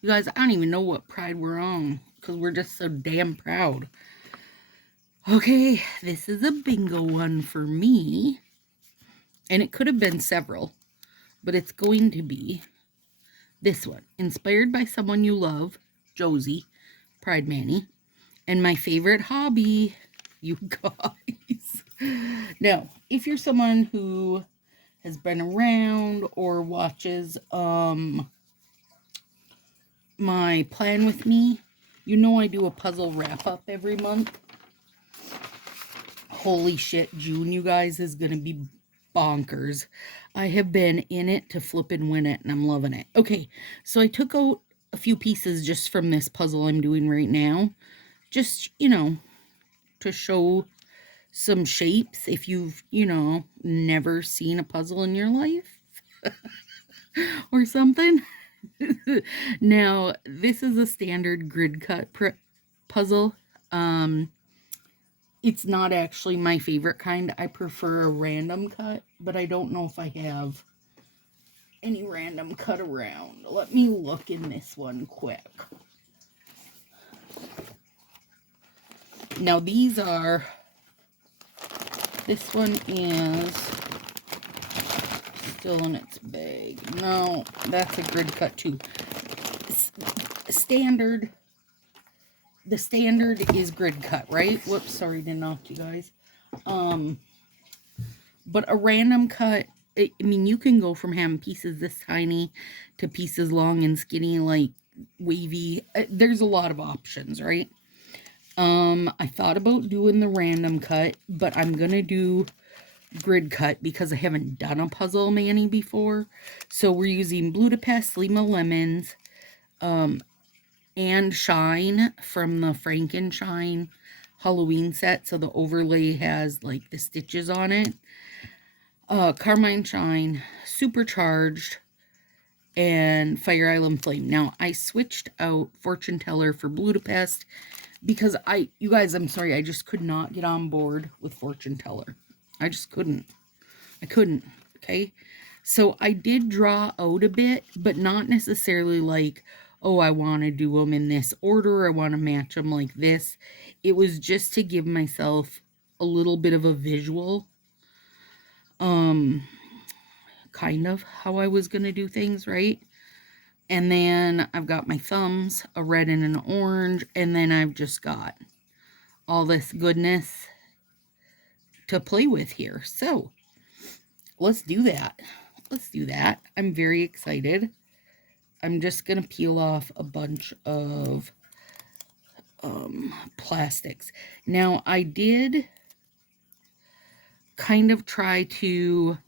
You guys, I don't even know what pride we're on because we're just so damn proud. Okay, this is a bingo one for me. And it could have been several, but it's going to be this one. Inspired by someone you love, Josie, Pride Manny, and my favorite hobby, you guys. Now, if you're someone who has been around or watches my plan with me, you know I do a puzzle wrap up every month. Holy shit, June, you guys, is gonna be bonkers. I have been in it to flip and win it, and I'm loving it. Okay, so I took out a few pieces just from this puzzle I'm doing right now, just, to show some shapes if you've, never seen a puzzle in your life or something. Now, this is a standard grid cut puzzle. It's not actually my favorite kind. I prefer a random cut, but I don't know if I have any random cut around. Let me look in this one quick. Now, this one is still in its bag. No, that's a grid cut too. The standard is grid cut, right? Whoops, sorry to knock you guys. But a random cut, I mean, you can go from having pieces this tiny to pieces long and skinny, like wavy. There's a lot of options, right? I thought about doing the random cut, but I'm gonna do grid cut because I haven't done a puzzle Manny before. So we're using Budapest, Lima Lemons, and Shine from the Frankenshine Halloween set. So the overlay has like the stitches on it. Carmine Shine, Supercharged, and Fire Island Flame. Now, I switched out Fortune Teller for Budapest because you guys, I'm sorry, I just could not get on board with Fortune Teller. I just couldn't. I couldn't, okay? So I did draw out a bit, but not necessarily like, oh, I want to do them in this order, I want to match them like this. It was just to give myself a little bit of a visual, kind of how I was going to do things, right? And then I've got my thumbs, a red and an orange, and then I've just got all this goodness to play with here. So let's do that. Let's do that. I'm very excited. I'm just going to peel off a bunch of plastics. Now, I did kind of try to,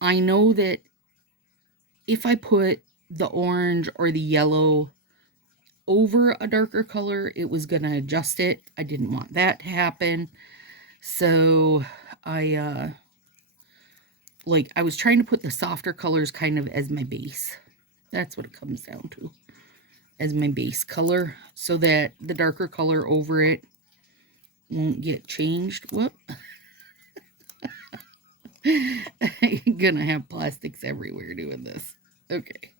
I know that if I put the orange or the yellow over a darker color, it was going to adjust it. I didn't want that to happen. So I was trying to put the softer colors kind of as my base. That's what it comes down to, as my base color, so that the darker color over it won't get changed. Whoop. I'm gonna have plastics everywhere doing this. Okay.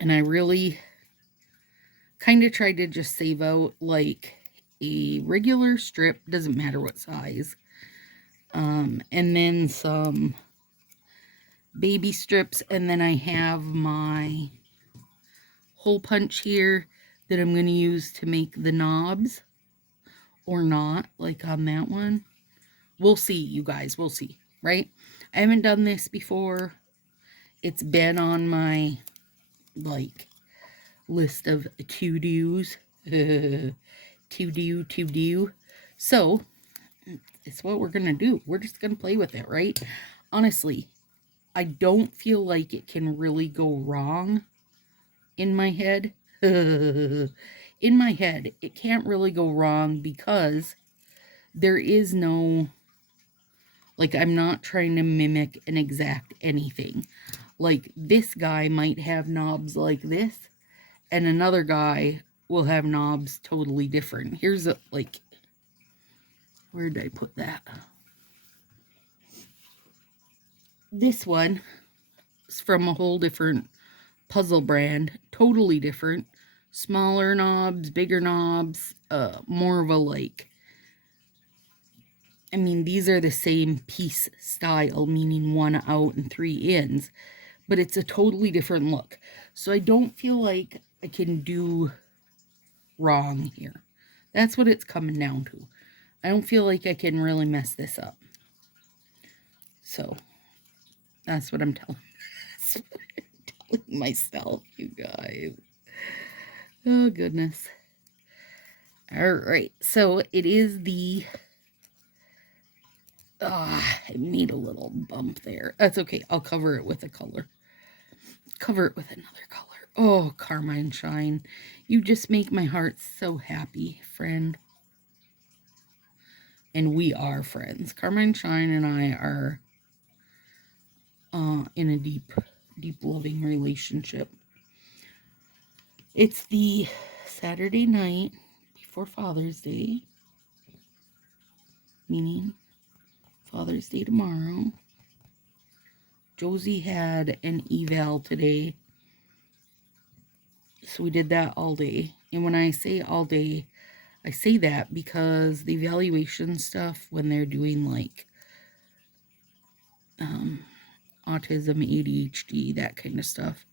And I really kind of tried to just save out like a regular strip, doesn't matter what size, and then some baby strips, and then I have my hole punch here that I'm going to use to make the knobs, or not, like on that one. We'll see, you guys, we'll see, right? I haven't done this before. It's been on my, like, list of to-dos. To-do. So, it's what we're going to do. We're just going to play with it, right? Honestly, I don't feel like it can really go wrong in my head. In my head, it can't really go wrong because there is no, like, I'm not trying to mimic an exact anything. Like, this guy might have knobs like this, and another guy will have knobs totally different. Here's a, like, where did I put that? This one from a whole different puzzle brand, totally different. Smaller knobs, bigger knobs, more of a like, I mean, these are the same piece style, meaning 1 out and 3 ins, but it's a totally different look. So I don't feel like I can do wrong here. That's what it's coming down to. I don't feel like I can really mess this up. So that's what I'm telling, that's what I'm telling myself, you guys. Oh, goodness. All right. So it is the... I made a little bump there. That's okay. I'll cover it with a color. Cover it with another color. Oh, Carmine Shine. You just make my heart so happy, friend. And we are friends. Carmine Shine and I are in a deep, loving relationship. It's the Saturday night before Father's Day, meaning Father's Day tomorrow. Josie had an eval today, so we did that all day. And when I say all day, I say that because the evaluation stuff, when they're doing like autism, ADHD, that kind of stuff,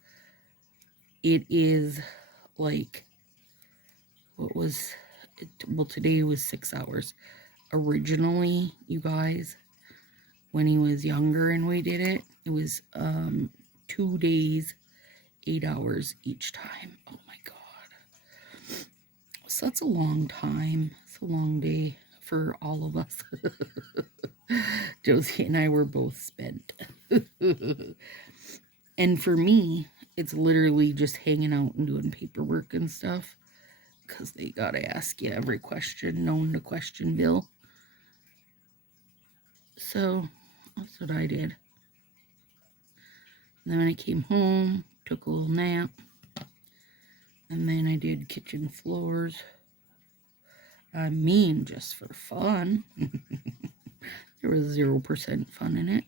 it is like, what was it? Well, today was 6 hours. Originally, you guys, when he was younger and we did it, it was 2 days, 8 hours each time. Oh my God. So that's a long time. It's a long day for all of us. Josie and I were both spent. And for me, it's literally just hanging out and doing paperwork and stuff, because they gotta ask you every question known to questionville. So that's what I did. And then when I came home, took a little nap, and then I did kitchen floors. I mean, just for fun. There was 0% fun in it.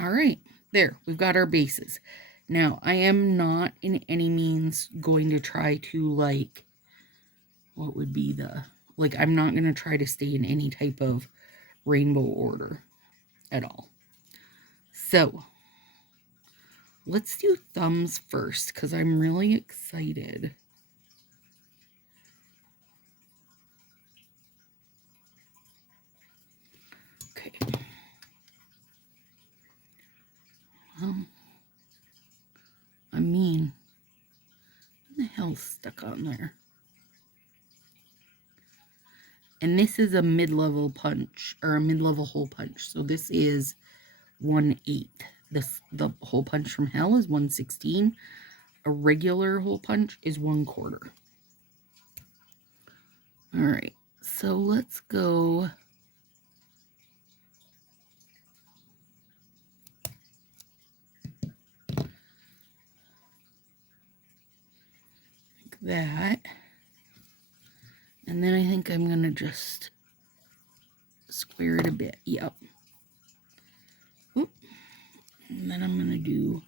All right, there, we've got our bases. Now, I am not in any means going to try to, like, what would be the, like, I'm not going to try to stay in any type of rainbow order at all. So, let's do thumbs first, because I'm really excited. Okay. I mean, what the hell's stuck on there? And this is a mid-level punch, or a mid-level hole punch. So this is 1/8. The hole punch from hell is 1/16. A regular hole punch is 1/4. All right, so let's go. Like that. And then I think I'm gonna just square it a bit. Yep. Oop. And then I'm gonna do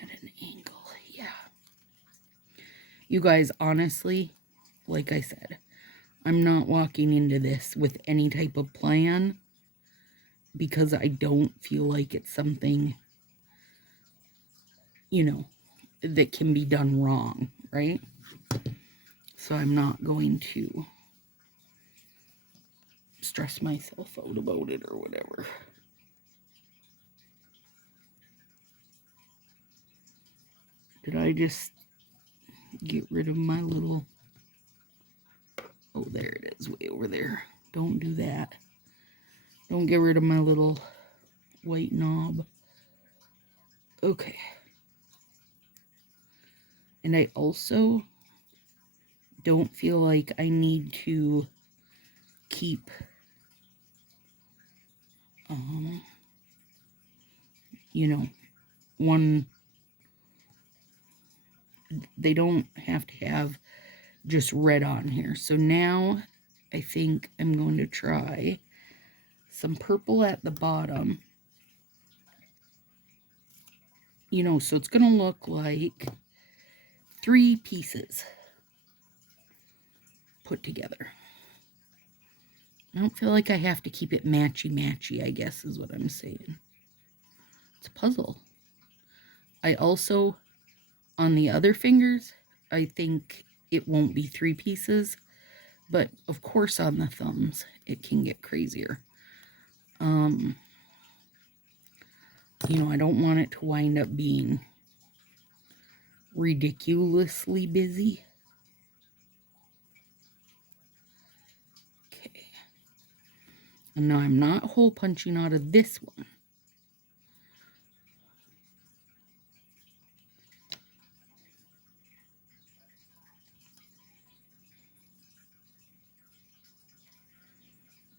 at an angle. Yeah. You guys, honestly, like I said, I'm not walking into this with any type of plan, because I don't feel like it's something, you know, that can be done wrong, right? So I'm not going to stress myself out about it or whatever. Did I just get rid of my little... Oh, there it is, way over there. Don't do that. Don't get rid of my little white knob. Okay. And I also don't feel like I need to keep you know, one... They don't have to have just red on here. So now I think I'm going to try some purple at the bottom. You know, so it's going to look like 3 pieces put together. I don't feel like I have to keep it matchy-matchy, I guess is what I'm saying. It's a puzzle. I also, on the other fingers, I think it won't be 3 pieces, but of course on the thumbs, it can get crazier. You know, I don't want it to wind up being ridiculously busy. Okay. And now I'm not hole punching out of this one.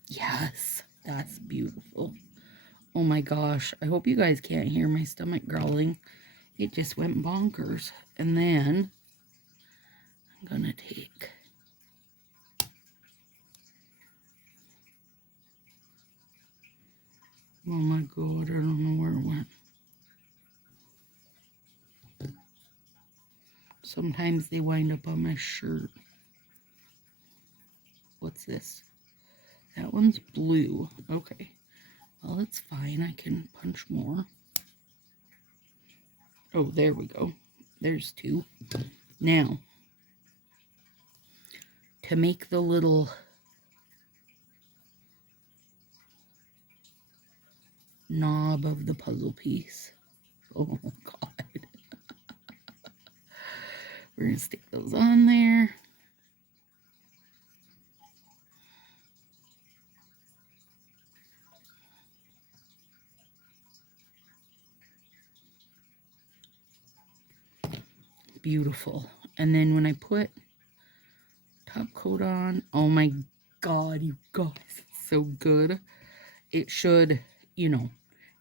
Yes, that's beautiful. Oh my gosh, I hope you guys can't hear my stomach growling. It just went bonkers. And then I'm gonna take oh my god, I don't know where it went. Sometimes they wind up on my shirt. What's this? That one's blue. Okay. Well, it's fine. I can punch more. Oh, there we go. There's 2. Now, to make the little knob of the puzzle piece. Oh, God. We're going to stick those on there. Beautiful. And then when I put top coat on, oh my god, you guys, it's so good. It should, you know,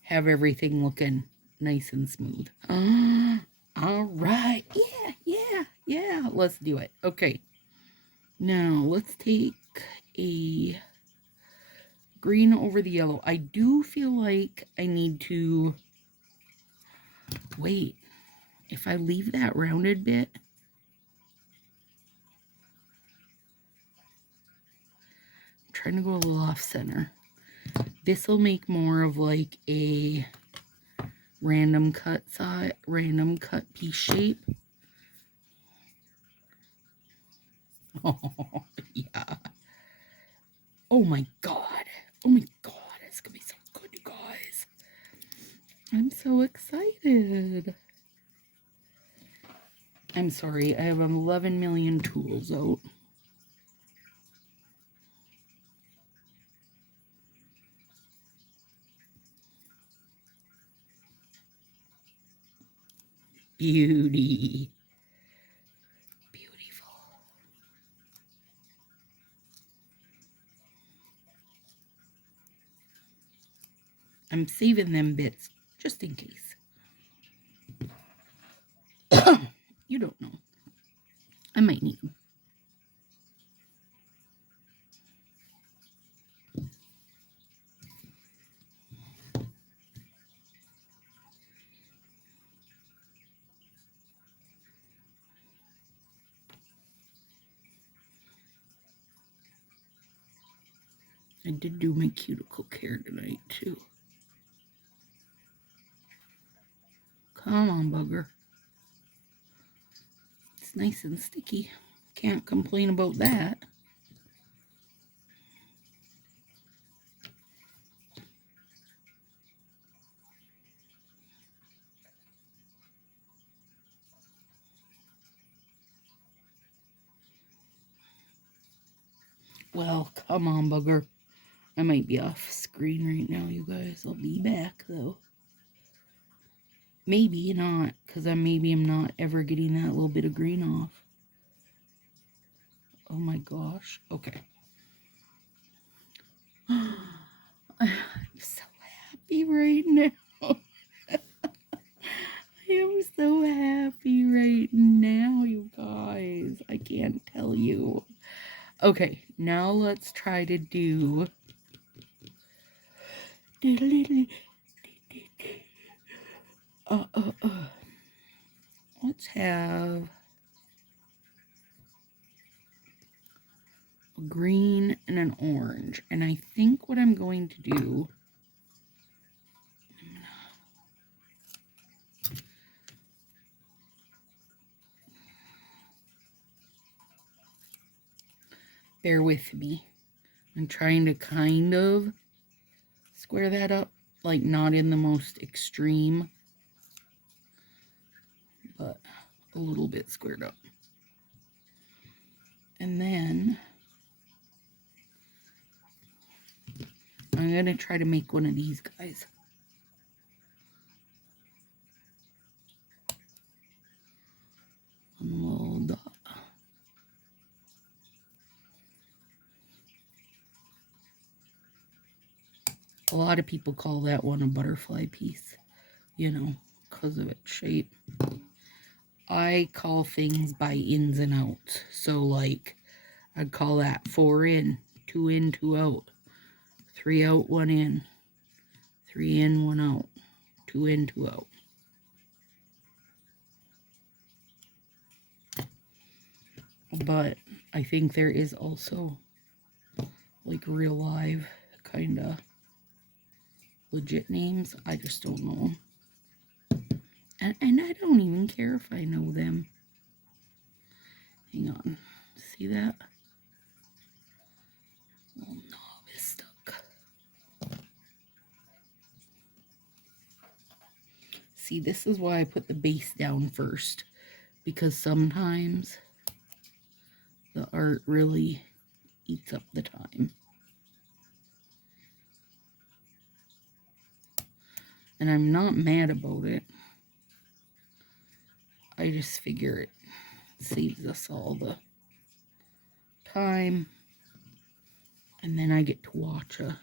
have everything looking nice and smooth. All right. Yeah. Let's do it. Okay. Now, let's take a green over the yellow. I do feel like I need to wait. If I leave that rounded bit, I'm trying to go a little off center. This will make more of like a random cut piece shape. Oh, yeah. Oh my god. Oh my god. It's gonna be so good, you guys. I'm so excited. I'm sorry, I have 11 million tools out. Beauty. Beautiful. I'm saving them bits just in case. You don't know. I might need them. I did do my cuticle care tonight, too. Come on, bugger. It's nice and sticky. Can't complain about that. Well, come on, bugger. I might be off screen right now, you guys. I'll be back, though. Maybe not, because maybe I'm not ever getting that little bit of green off. Oh my gosh. Okay. I'm so happy right now. I am so happy right now, you guys. I can't tell you. Okay, now let's try to do Let's have a green and an orange. And I think what I'm going to do, bear with me. I'm trying to kind of square that up, like not in the most extreme, but a little bit squared up. And then I'm going to try to make one of these guys. One little dot. A lot of people call that one a butterfly piece, you know, because of its shape. I call things by ins and outs. So like, I'd call that 4 in, 2 out, 3 out, 1 in, 3 in, 1 out, 2 in, 2 out. But I think there is also like real live kind of legit names. I just don't know them. And I don't even care if I know them. Hang on. See that? Little knob is stuck. See, this is why I put the base down first. Because sometimes the art really eats up the time. And I'm not mad about it. I just figure it saves us all the time. And then I get to watch a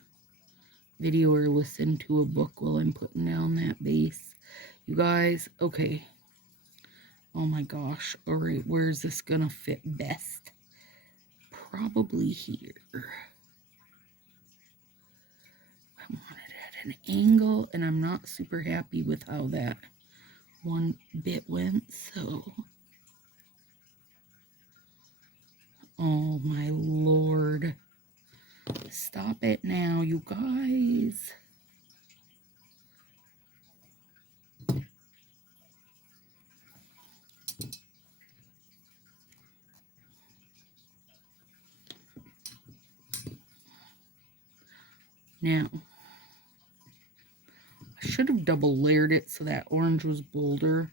video or listen to a book while I'm putting down that base. You guys, okay. Oh my gosh. All right, where's this gonna fit best? Probably here. I want it at an angle, and I'm not super happy with how that one bit went, so. Oh my Lord. Stop it now, you guys. Now, I should have double layered it so that orange was bolder,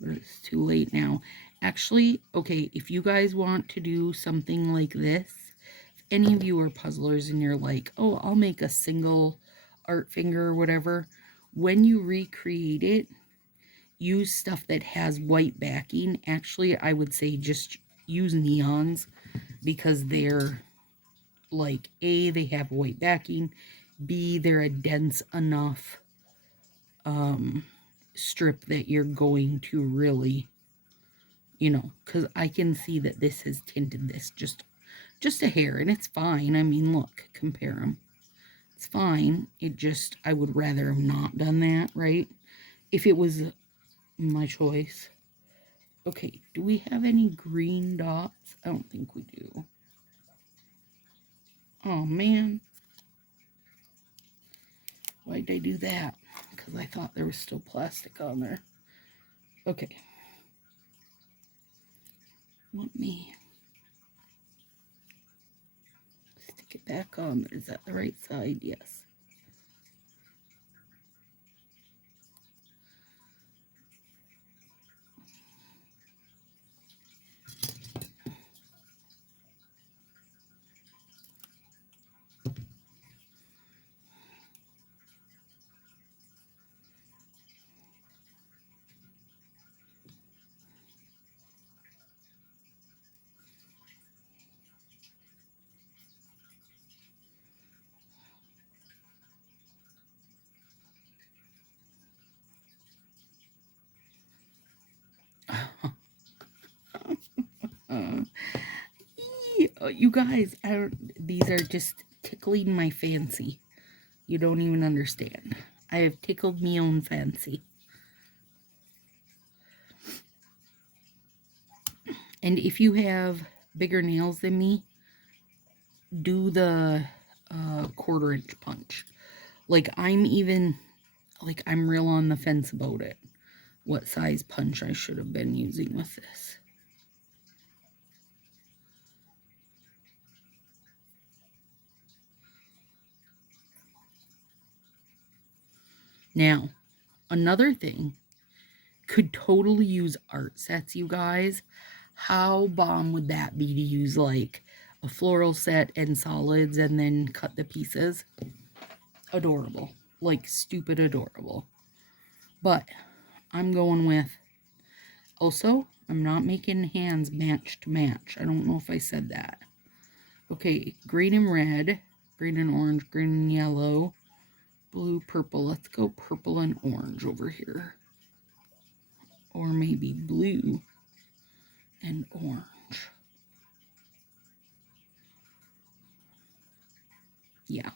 but it's too late now. Actually, okay, if you guys want to do something like this, if any of you are puzzlers and you're like, oh, I'll make a single art finger or whatever, when you recreate it, use stuff that has white backing. Actually, I would say just use neons because they're like, A, they have white backing, B, they're a dense enough strip that you're going to really, you know, because I can see that this has tinted this just a hair, and it's fine. I mean, look, compare them. It's fine. It just, I would rather have not done that, right? If it was my choice. Okay, do we have any green dots? I don't think we do. Oh, man. Why'd I do that? Because I thought there was still plastic on there. Okay. Let me stick it back on. Is that the right side? Yes. You guys, these are just tickling my fancy. You don't even understand. I have tickled me own fancy. And if you have bigger nails than me, do the 1/4 inch punch. Like I'm real on the fence about it. What size punch I should have been using with this. Now, another thing, could totally use art sets, you guys. How bomb would that be to use like a floral set and solids and then cut the pieces? Adorable. Like stupid adorable. But I'm going with, also, I'm not making hands match to match. I don't know if I said that. Okay, green and red, green and orange, green and yellow, blue, purple. Let's go purple and orange over here. Or maybe blue and orange. Yeah.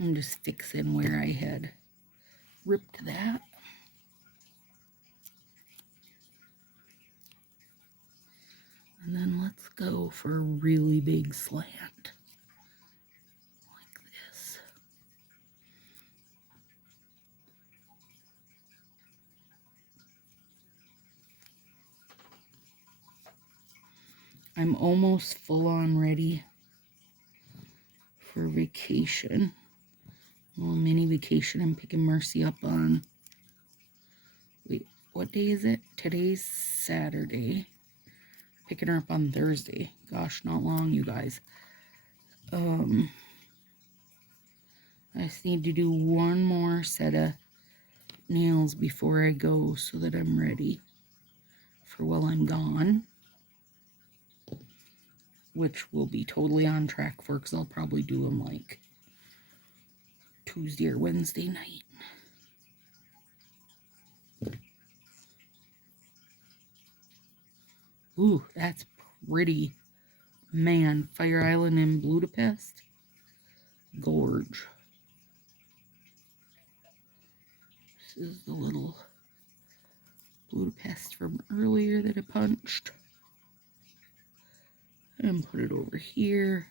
I'm just fixing where I had ripped that. And then let's go for a really big slant. Like this. I'm almost full on ready for vacation. A little mini vacation. I'm picking Mercy up on, wait, what day is it? Today's Saturday. Picking her up on Thursday. Gosh, not long, you guys. I just need to do one more set of nails before I go so that I'm ready for while I'm gone. Which will be totally on track for, because I'll probably do them like Tuesday or Wednesday night. Ooh, that's pretty. Man, Fire Island in Budapest. Gorge. This is the little Budapest from earlier that I punched. And put it over here.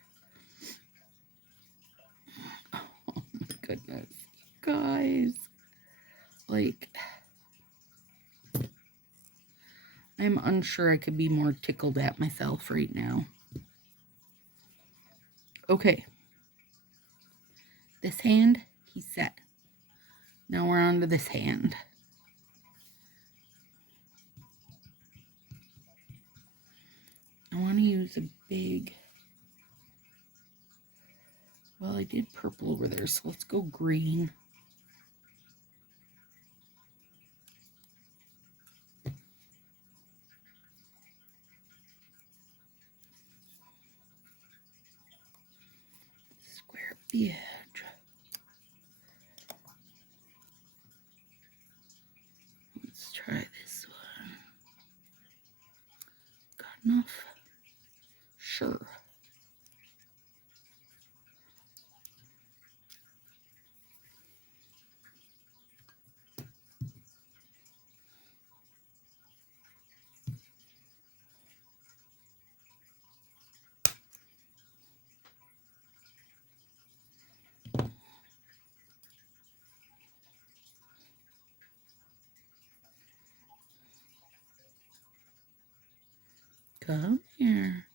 Oh my goodness. Guys. Like, I'm unsure I could be more tickled at myself right now. Okay. This hand, he's set. Now we're on to this hand. I want to use a big, well, I did purple over there, so let's go green. Square up the edge. Let's try this one. Got enough? Sure. Come here.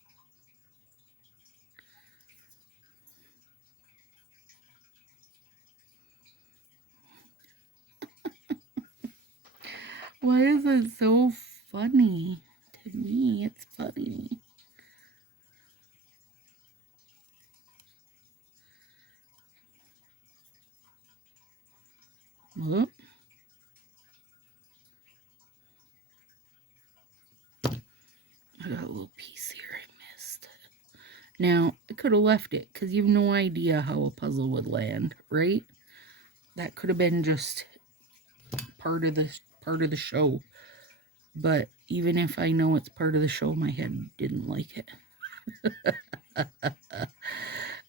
Why is it so funny? To me, it's funny. Whoop. I got a little piece here I missed. Now, I could have left it because you have no idea how a puzzle would land, right? That could have been just part of the show. But even if I know it's part of the show, my head didn't like it.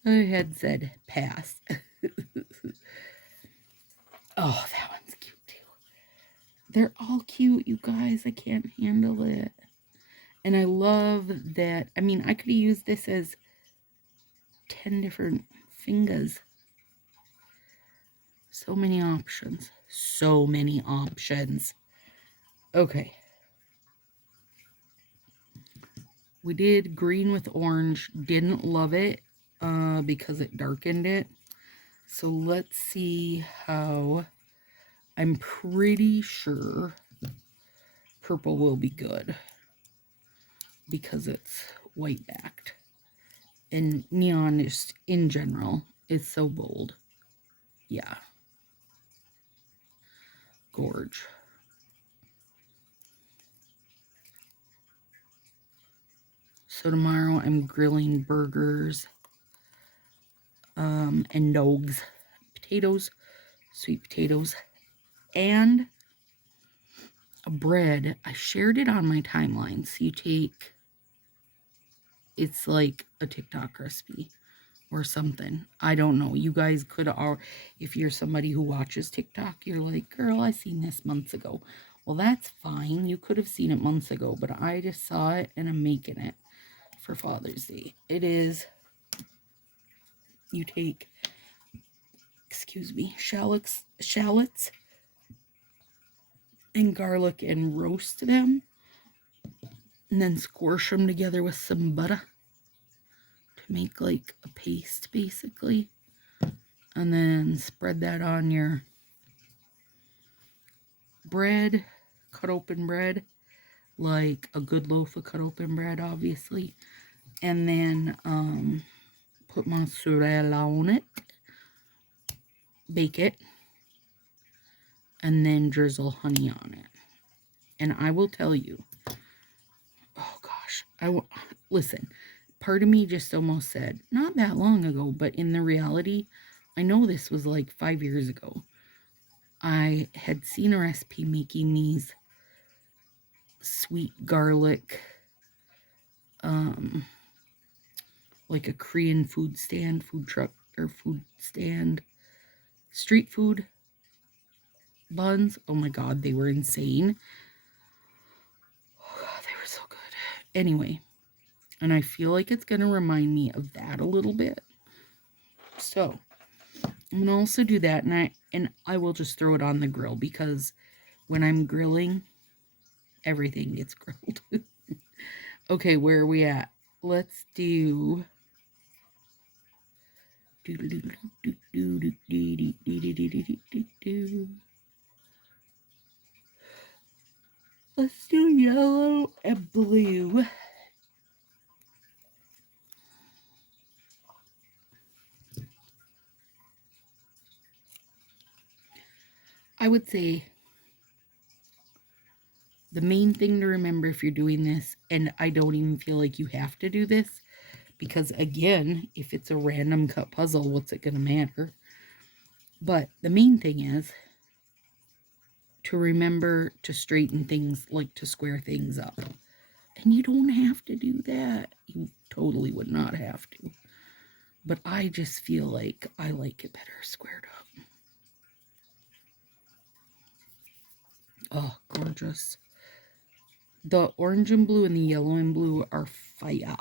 I had said pass. Oh, that one's cute too. They're all cute, you guys. I can't handle it. And I love that. I mean, I could have used this as 10 different fingers. So many options. So many options. Okay. We did green with orange. Didn't love it because it darkened it. So let's see how. I'm pretty sure purple will be good because it's white backed. And neon is, in general, is so bold. Yeah. Gorge. So tomorrow I'm grilling burgers and dogs, potatoes, sweet potatoes, and a bread. I shared it on my timeline. So you take, it's like a TikTok recipe or something. I don't know. You guys could, or if you're somebody who watches TikTok, you're like, girl, I seen this months ago. Well, that's fine. You could have seen it months ago, but I just saw it and I'm making it for Father's Day. It is, you take, excuse me, shallots and garlic and roast them and then squish them together with some butter to make like a paste basically, and then spread that on your bread, cut open bread, like a good loaf of cut open bread obviously, and then put mozzarella on it, bake it, and then drizzle honey on it. And I will tell you, oh gosh, listen, part of me just almost said, not that long ago, but in the reality, I know this was like 5 years ago. I had seen a recipe making these sweet garlic, like a Korean food truck, or food stand, street food buns. Oh my God, they were insane. Oh God, they were so good. Anyway, and I feel like it's going to remind me of that a little bit. So I'm gonna also do that, and I will just throw it on the grill because when I'm grilling, everything gets grilled. Okay, where are we at? Let's do. Let's do yellow and blue. I would say the main thing to remember if you're doing this, and I don't even feel like you have to do this, because again, if it's a random cut puzzle, what's it going to matter? But the main thing is to remember to straighten things, like to square things up. And you don't have to do that. You totally would not have to. But I just feel like I like it better squared up. Oh, gorgeous. The orange and blue and the yellow and blue are fire.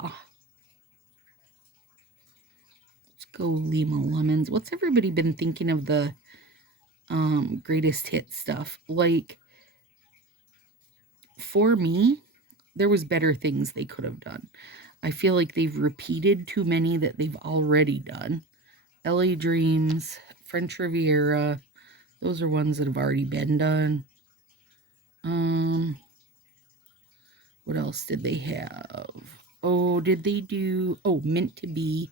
Let's go Lima Lemons. What's everybody been thinking of the greatest hit stuff? Like, for me, there was better things they could have done. I feel like they've repeated too many that they've already done. LA Dreams, French Riviera, those are ones that have already been done. What else did they have? Oh, did they do, oh, Mint to Be.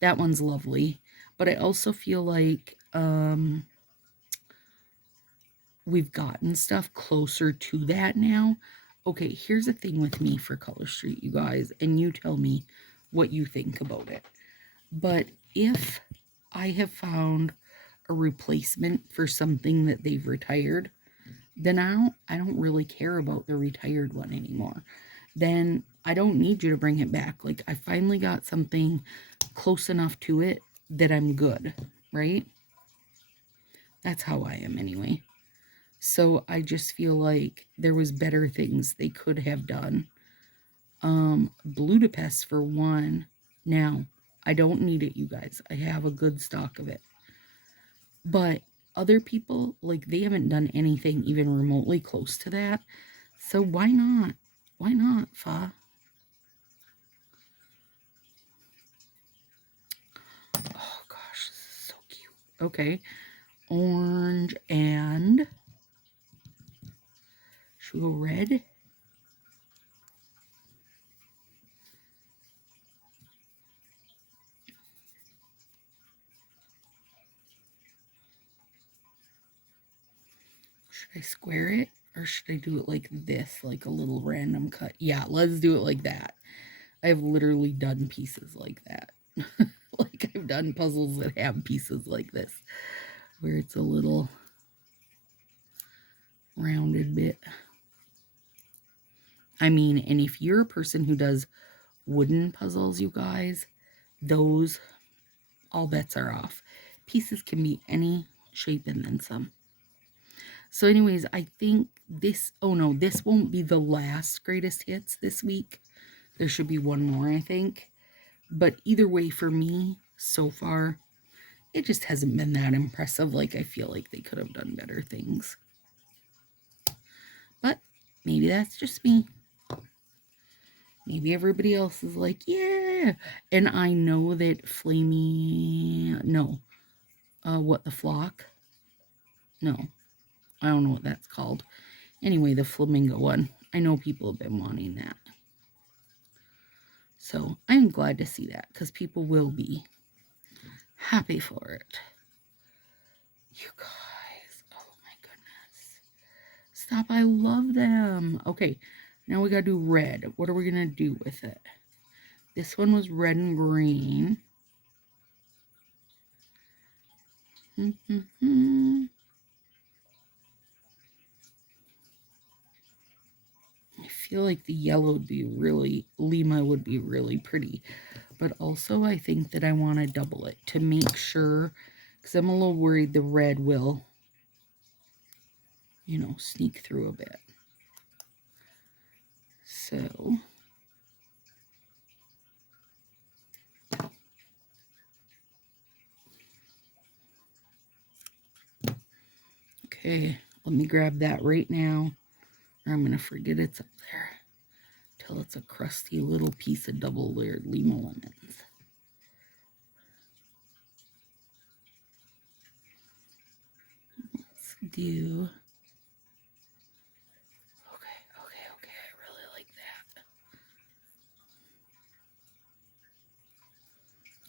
That one's lovely. But I also feel like we've gotten stuff closer to that now. Okay, here's the thing with me for Color Street, you guys, and you tell me what you think about it. But if I have found a replacement for something that they've retired, then I don't really care about the retired one anymore. Then I don't need you to bring it back. Like, I finally got something close enough to it that I'm good, right? That's how I am anyway. So I just feel like there was better things they could have done. Budapest for one. Now, I don't need it, you guys. I have a good stock of it. But other people, like, they haven't done anything even remotely close to that. So why not? Why not, Fa? Oh gosh, this is so cute. Okay. Orange and should we go red? Should I square it or should I do it like this, like a little random cut? Yeah, let's do it like that. I've literally done pieces like that. Like I've done puzzles that have pieces like this, where it's a little rounded bit. I mean, and if you're a person who does wooden puzzles, you guys, those, all bets are off. Pieces can be any shape and then some. So anyways, I think this, oh no, this won't be the last greatest hits this week. There should be one more, I think. But either way, for me, so far, it just hasn't been that impressive. Like, I feel like they could have done better things. But maybe that's just me. Maybe everybody else is like, yeah. And I know that Flamey, no. What, the flock? No. I don't know what that's called. Anyway, the flamingo one. I know people have been wanting that. So I'm glad to see that because people will be happy for it. You guys, oh my goodness. Stop, I love them. Okay, now we gotta do red. What are we gonna do with it? This one was red and green. I feel like the yellow would be really, Lima would be really pretty. But also I think that I want to double it to make sure, because I'm a little worried the red will, you know, sneak through a bit. So, okay, let me grab that right now, or I'm going to forget it's up there till it's a crusty little piece of double layered Lima lemons. Let's do, okay, I really like that.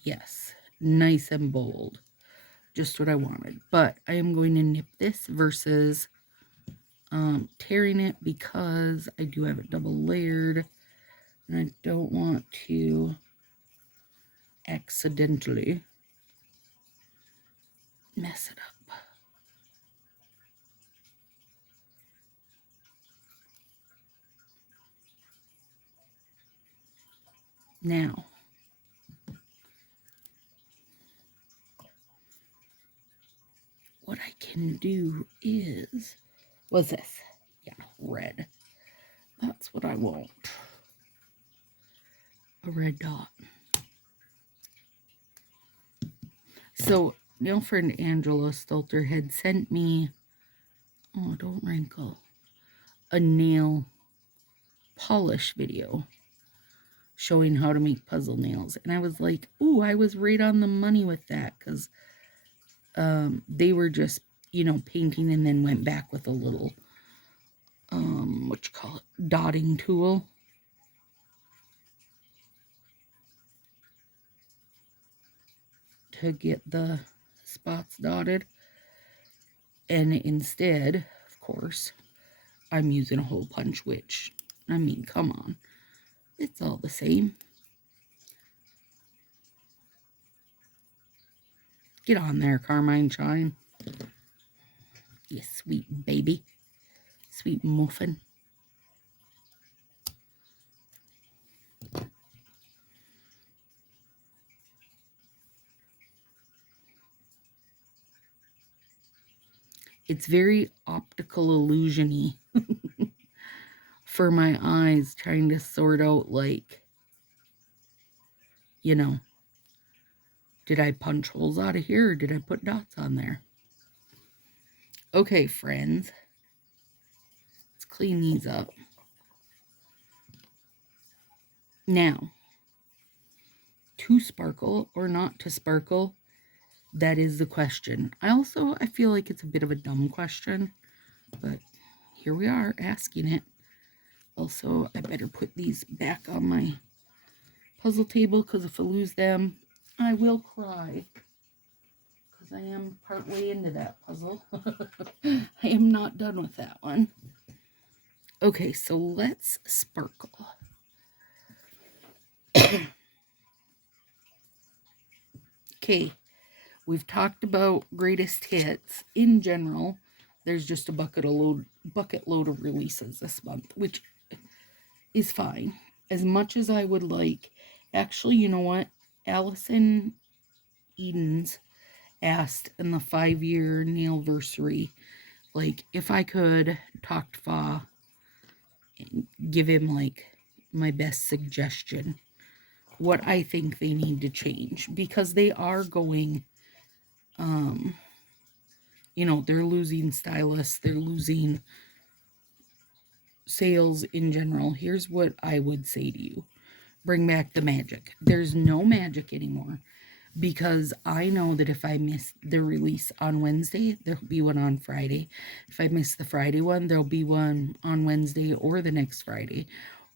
Yes, nice and bold. Just what I wanted. But I am going to nip this versus tearing it because I do have it double layered and I don't want to accidentally mess it up. Now, what I can do is, what's this? Yeah, red. That's what I want. A red dot. So, nail friend Angela Stolter had sent me, oh, don't wrinkle, a nail polish video showing how to make puzzle nails. And I was like, ooh, I was right on the money with that because they were just, you know, painting and then went back with a little, what you call it, dotting tool. To get the spots dotted. And instead, of course, I'm using a hole punch, which, I mean, come on. It's all the same. Get on there, Carmine Shine. You sweet baby. Sweet muffin. It's very optical illusion-y for my eyes, trying to sort out, like, you know, did I punch holes out of here or did I put dots on there? Okay, friends. Let's clean these up. Now, to sparkle or not to sparkle, that is the question. I feel like it's a bit of a dumb question, but here we are asking it. Also, I better put these back on my puzzle table, because if I lose them, I will cry. Because I am partway into that puzzle. I am not done with that one. Okay, so let's sparkle. Okay, we've talked about greatest hits in general. There's just a bucket load of releases this month, which is fine. As much as I would like, actually, you know what? Allison Edens asked in the 5-year nailversary, like, if I could talk to Fa and give him, like, my best suggestion, what I think they need to change, because they are going, you know, they're losing stylists, they're losing sales in general. Here's what I would say to you. Bring back the magic. There's no magic anymore, because I know that if I miss the release on Wednesday, there'll be one on Friday. If I miss the Friday one, there'll be one on Wednesday or the next Friday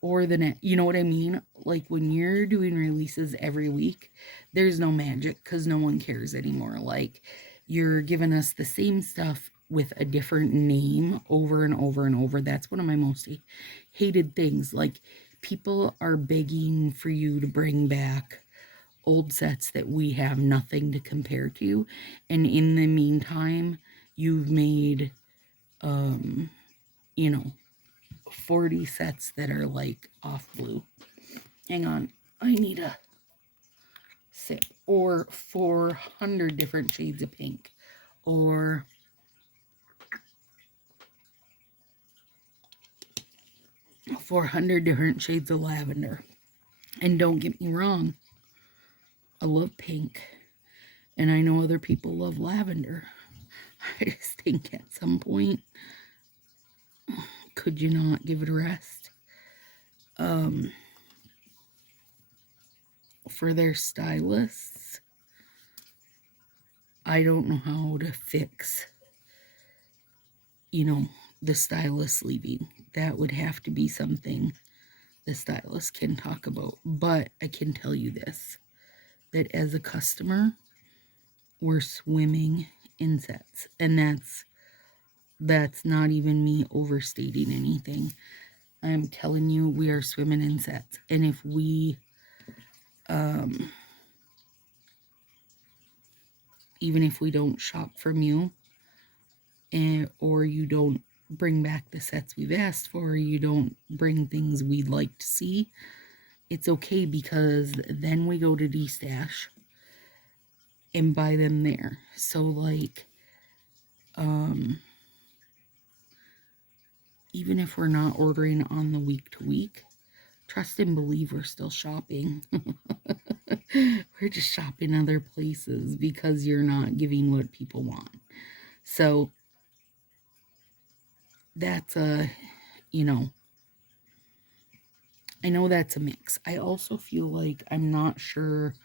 or the next, you know what I mean? Like, when you're doing releases every week, there's no magic, because no one cares anymore. Like, you're giving us the same stuff with a different name over and over and over. That's one of my most hated things. Like, people are begging for you to bring back old sets that we have nothing to compare to, and in the meantime, you've made, you know, 40 sets that are like off blue. Hang on, I need a sip. Or 400 different shades of pink, or 400 different shades of lavender. And don't get me wrong, I love pink, and I know other people love lavender. I just think at some point, could you not give it a rest? For their stylists, I don't know how to fix, you know, the stylist leaving. That would have to be something the stylist can talk about. But I can tell you this, that as a customer, we're swimming in sets. And that's not even me overstating anything. I'm telling you, we are swimming in sets. And if we, even if we don't shop from you, or you don't bring back the sets we've asked for, or you don't bring things we'd like to see, it's okay, because then we go to D-Stash and buy them there. So, like, even if we're not ordering on the week-to-week, trust and believe we're still shopping. We're just shopping other places because you're not giving what people want. So, that's you know, I know that's a mix. I also feel like I'm not sure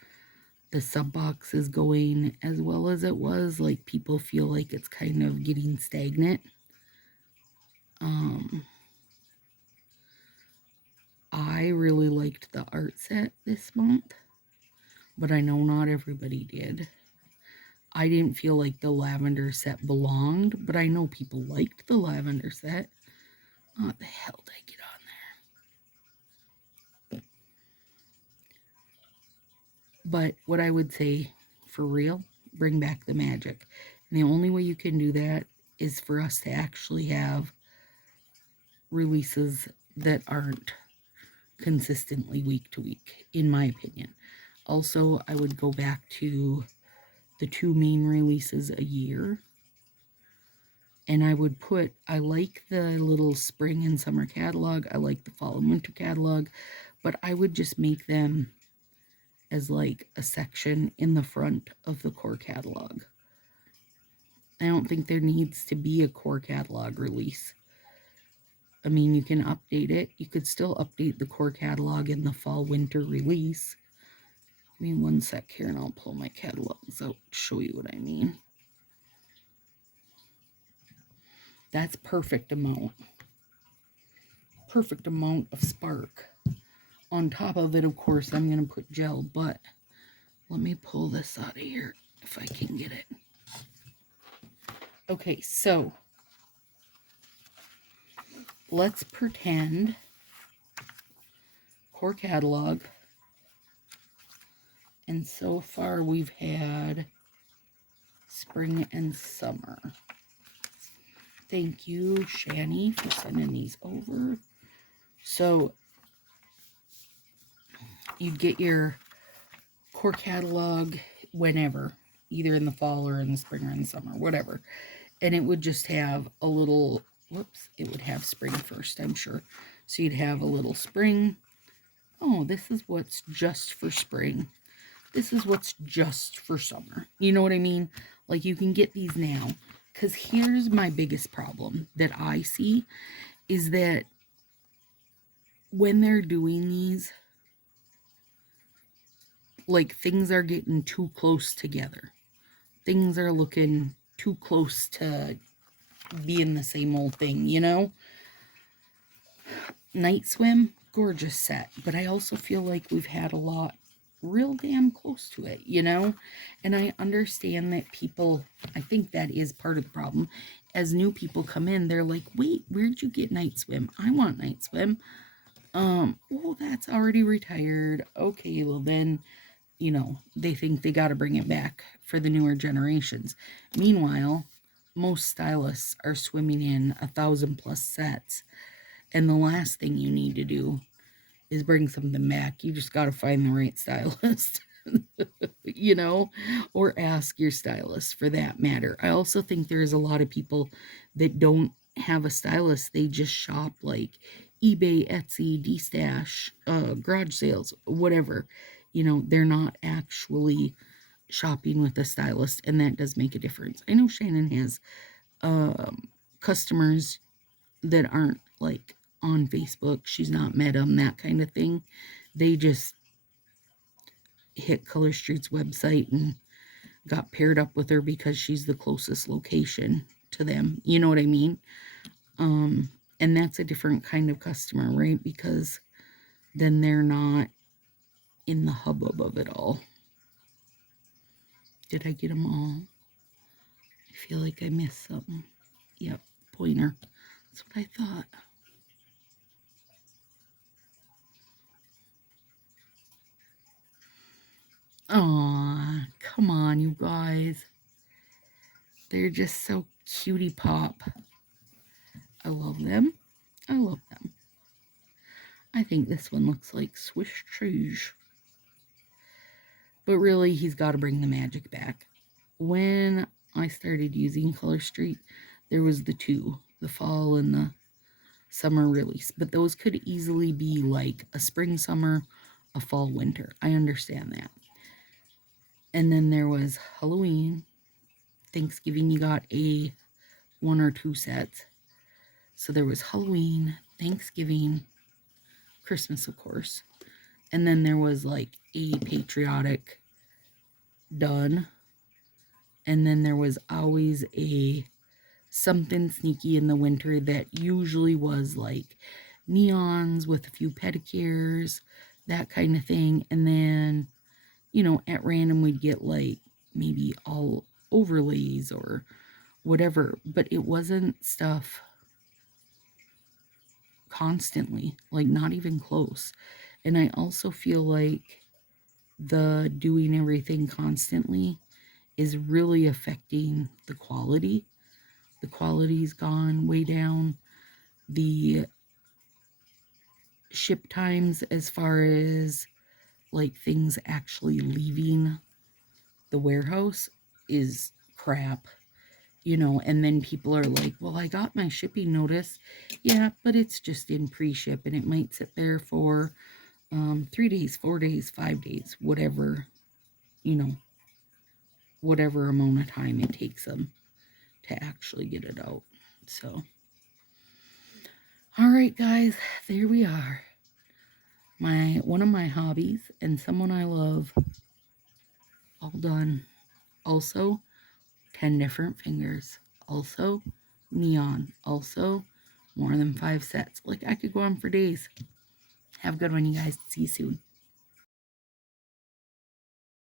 the sub box is going as well as it was. Like, people feel like it's kind of getting stagnant. I really liked the art set this month, but I know not everybody did. I didn't feel like the lavender set belonged, but I know people liked the lavender set. What the hell did I get on there? But what I would say, for real, bring back the magic. And the only way you can do that is for us to actually have releases that aren't consistently week to week, in my opinion. Also, I would go back to the 2 main releases a year And I would put, I like the little spring and summer catalog. I like the fall and winter catalog, but I would just make them as like a section in the front of the core catalog. I don't think there needs to be a core catalog release. I mean, you can update it. You could still update the core catalog in the fall winter release. Give me one sec here and I'll pull my catalogs out to show you what I mean. That's perfect amount. Perfect amount of spark. On top of it, of course, I'm going to put gel, but let me pull this out of here if I can get it. Okay, so let's pretend core catalog. And so far we've had spring and summer. Thank you, Shani, for sending these over. So you get your core catalog whenever, either in the fall or in the spring or in the summer, whatever. And it would just have a little, whoops, it would have spring first, I'm sure. So you'd have a little spring. Oh, this is what's just for spring. This is what's just for summer. You know what I mean? Like, you can get these now. Because here's my biggest problem that I see is that when they're doing these, like, things are getting too close together. Things are looking too close to being the same old thing, you know? Night Swim, gorgeous set. But I also feel like we've had a lot real damn close to it, you know? And I understand that people, I think that is part of the problem. As new people come in, they're like, wait, where'd you get Night Swim? I want Night Swim. Oh, that's already retired. Okay, well then, you know, they think they got to bring it back for the newer generations. Meanwhile, most stylists are swimming in 1,000+ sets. And the last thing you need to do is bring something back. You just got to find the right stylist, you know, or ask your stylist for that matter. I also think there's a lot of people that don't have a stylist. They just shop like eBay, Etsy, D-Stash, garage sales, whatever. You know, they're not actually shopping with a stylist, and that does make a difference. I know Shannon has customers that aren't like on Facebook. She's not met them, that kind of thing. They just hit Color Street's website and got paired up with her because she's the closest location to them. You know what I mean? And that's a different kind of customer, right? Because then they're not in the hubbub of it all. Did I get them all? I feel like I missed something. Yep, pointer. That's what I thought. Aw, come on, you guys. They're just so cutie pop. I love them. I love them. I think this one looks like Swiss cheese. But really, he's got to bring the magic back. When I started using Color Street, there was the two, the fall and the summer release. But those could easily be like a spring, summer, a fall, winter. I understand that. And then there was Halloween. Thanksgiving, you got a 1 or 2 sets. So there was Halloween, Thanksgiving, Christmas, of course. And then there was like a patriotic done. And then there was always a something sneaky in the winter that usually was like neons with a few pedicures, that kind of thing. And then, you know, at random we'd get like maybe all overlays or whatever, but it wasn't stuff constantly, like not even close. And I also feel like the doing everything constantly is really affecting the quality. The quality's gone way down. The ship times, as far as like things actually leaving the warehouse, is crap. you know, and then people are like, well, I got my shipping notice. Yeah, but it's just in pre-ship, and it might sit there for 3 days, 4 days, 5 days, whatever, you know, whatever amount of time it takes them to actually get it out. So, all right, guys, there we are. One of my hobbies and someone I love, all done. Also, 10 different fingers. Also, neon. Also, more than 5 sets. Like, I could go on for days. Have a good one, you guys. See you soon.